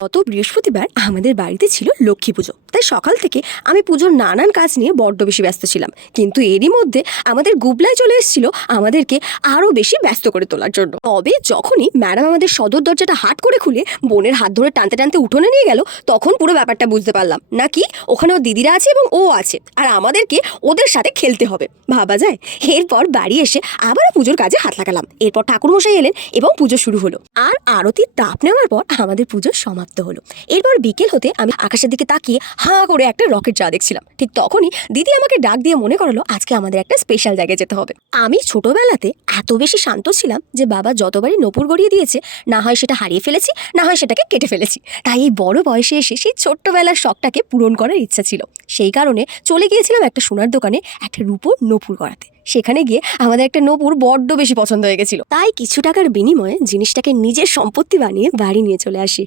গত বৃহস্পতিবার আমাদের বাড়িতে ছিল লক্ষ্মী পুজো, তাই সকাল থেকে আমি পুজোর নানান কাজ নিয়ে বড্ড বেশি ব্যস্ত ছিলাম। কিন্তু এরই মধ্যে আমাদের গুবলায় চলে এসেছিল আমাদেরকে আরো বেশি ব্যস্ত করে তোলার জন্য। তবে যখনই ম্যাডাম আমাদের সদর দরজাটা হাট করে খুলে বোনের হাত ধরে টানতে টানতে উঠোনে নিয়ে গেল, তখন পুরো ব্যাপারটা বুঝতে পারলাম নাকি ওখানে ওর দিদিরা আছে এবং ও আছে, আর আমাদেরকে ওদের সাথে খেলতে হবে। ভাবা যায়। এরপর বাড়ি এসে আবারও পুজোর কাজে হাত লাগালাম। এরপর ঠাকুরমশাই এলেন এবং পুজো শুরু হলো। আর আরতির তাপ নেওয়ার পর আমাদের পুজো সমাপ্ত হলো। এরপর বিকেল হতে আমি আকাশের দিকে তাকিয়ে হাঁ করে একটা রকেট যা দেখছিলাম। ঠিক তখনই দিদি আমাকে ডাক দিয়ে মনে করালো আজকে আমাদের একটা স্পেশাল জায়গায় যেতে হবে। আমি ছোটবেলাতে এত বেশি শান্ত ছিলাম যে বাবা যতবারই নপুর গড়িয়ে দিয়েছে, না হয় সেটা হারিয়ে ফেলেছি, না হয় সেটাকে কেটে ফেলেছি। তাই এই বড় বয়সে এসে সেই ছোট্টবেলার শখটাকে পূরণ করার ইচ্ছা ছিল। সেই কারণে চলে গিয়েছিলাম একটা সোনার দোকানে একটা রূপোর নপুর গড়াতে। সেখানে গিয়ে আমাদের একটা নপুর বড্ড বেশি পছন্দ হয়ে গেছিল, তাই কিছু টাকার বিনিময়ে জিনিসটাকে নিজের সম্পত্তি বানিয়ে বাড়ি নিয়ে চলে আসি।